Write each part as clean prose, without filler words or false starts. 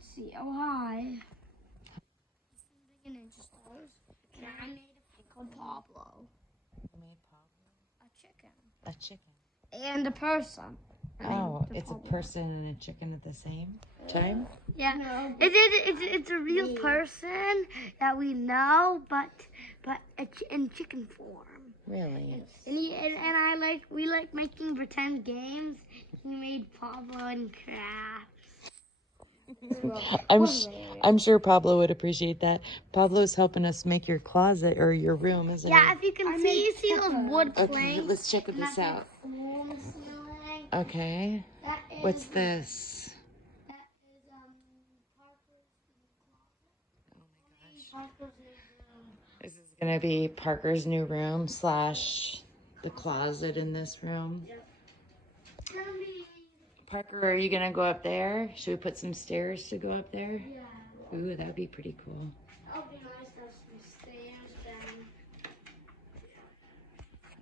Let's see. Oh, hi. And I made a pig called Pablo. You made Pablo? A chicken. A chicken. And a person. Oh, it's a person and a chicken at the same time? Yeah. No, it's a real person that we know, but in chicken form. Really? And we like making pretend games. He made Pablo and crafts. I'm sure Pablo would appreciate that. Pablo's helping us make your closet or your room, isn't he? Yeah, if you can see those wood planks. Okay, let's check this out. Okay. What's this? That is Parker's new room. This is gonna be Parker's new room / the closet in this room. Yep. It's gonna be. Parker, are you gonna go up there? Should we put some stairs to go up there? Yeah. Ooh, that'd be pretty cool. That would be nice to have some stairs down.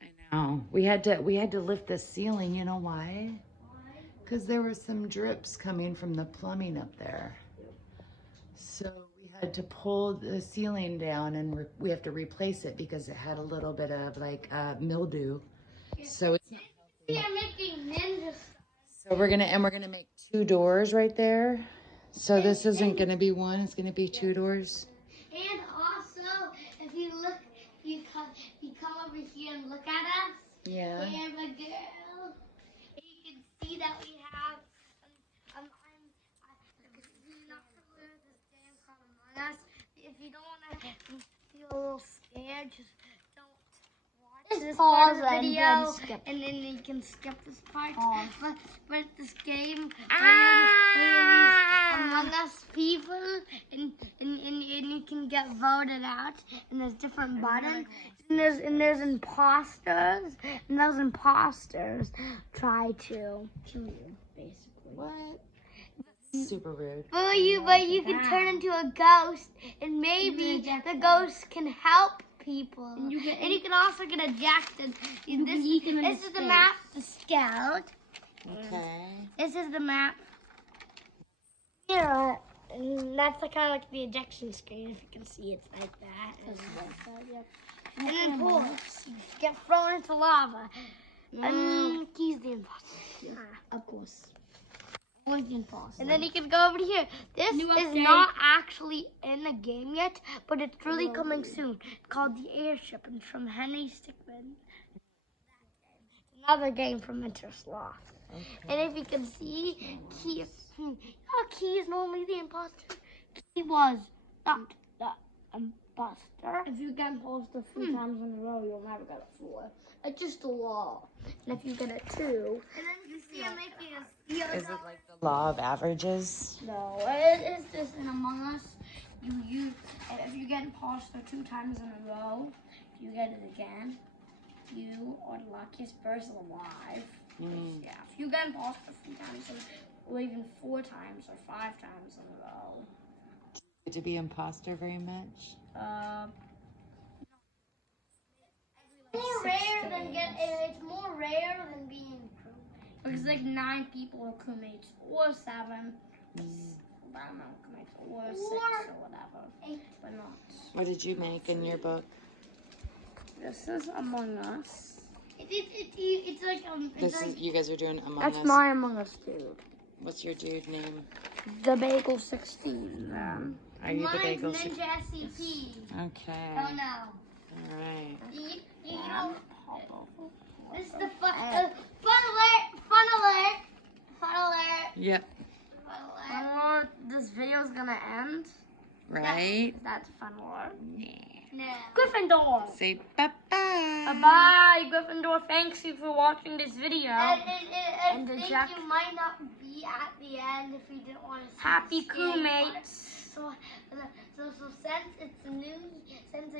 I know. We had to lift the ceiling. You know why? Why? Because there were some drips coming from the plumbing up there. So we had to pull the ceiling down and we have to replace it because it had a little bit of like mildew. So it's not healthy. I'm making ninja So we're gonna make 2 doors right there. So this isn't gonna be one, it's gonna be 2 doors. And also, if you come over here and look at us. Yeah. And a girl, and you can see that we have. I'm not familiar with this game called Among Us. If you don't want to feel a little scared, just don't watch this part of the video, and then you can skip this part. But this game, these Among Us people, and you can get voted out, and there's different buttons, and there's imposters, and those imposters try to kill you, basically. What? Super rude. But you can turn into a ghost, and maybe the ghost can help people. And you can also get ejected. This is the map to Scout. Okay. This is the map. Yeah, and that's kind of like the ejection screen. If you can see, it's like that. And then pools. You get thrown into lava. And he's the imposter. Of course. And then you can go over here. This is not actually in the game yet, but it's really coming soon. It's called The Airship, and it's from Henry Stickmin. Another game from Intersloth. Okay. And if you can see, Key is normally the imposter. Key was not the imposter. If you get imposter 3 times in a row, you'll never get a 4. It's just a law. And if you get a 2, and then you see I'm making a seal. Is it like the law of averages? No, it is just in Among Us. If you get imposter 2 times in a row, if you get it again, you are the luckiest person alive. Yeah, if you get imposter 3 times, or even 4 times, or 5 times in a row. Did you be imposter very much? It's more rare than being crewmates. Because like 9 people are crewmates, or 7. I don't know, crewmates, or 6 or whatever. 8. But not. What did you make in your book? This is Among Us. It's like you guys are doing Among Us. That's my Among Us dude. What's your dude name? The Bagel 16. Are you the Bagel 16? Ninja SCP. Okay. Oh no. All right. You know, this is the fun alert. Yep. Fun alert. This video's gonna end. Right? That's fun alert. Yeah. No. Gryffindor. Say bye-bye. Bye-bye, Gryffindor. Thanks you for watching this video. And I think you might not be at the end if you didn't want to see. Happy crewmates. So since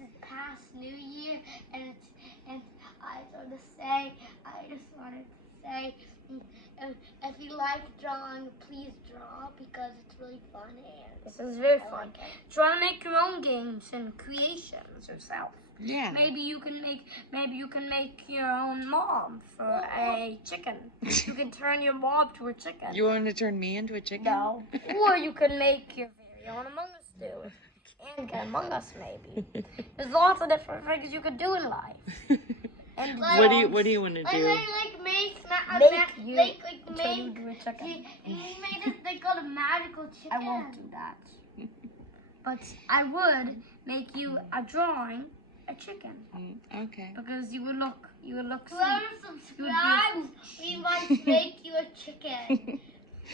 it's past New Year, and I just wanted to say, if you like drawing, please draw, because it's really fun. And this is very fun. Try to make your own games and creations yourself. Yeah. Maybe you can make your own mob for a chicken. You can turn your mob to a chicken. You want to turn me into a chicken? No. Or you can make your very own Among Us do. And get Among Us maybe. There's lots of different things you could do in life. And What do you want to do? make a chicken. He made this thing called a magical chicken. I won't do that. But I would make you a drawing, a chicken. Okay. Because you would look Whoever sweet. subscribes, we might make you a chicken.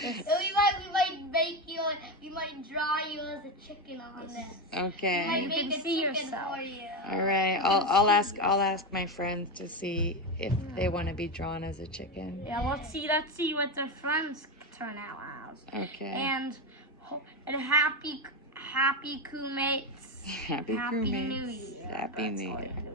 So we might draw you as a chicken on this. We Okay. might You make can a see chicken yourself. for you. All right. I'll ask my friends to see if they want to be drawn as a chicken. Yeah, let's see what their friends turn out as. Okay. And happy crewmates. Happy Happy crewmates. New Year. Happy That's New all Year. I knew.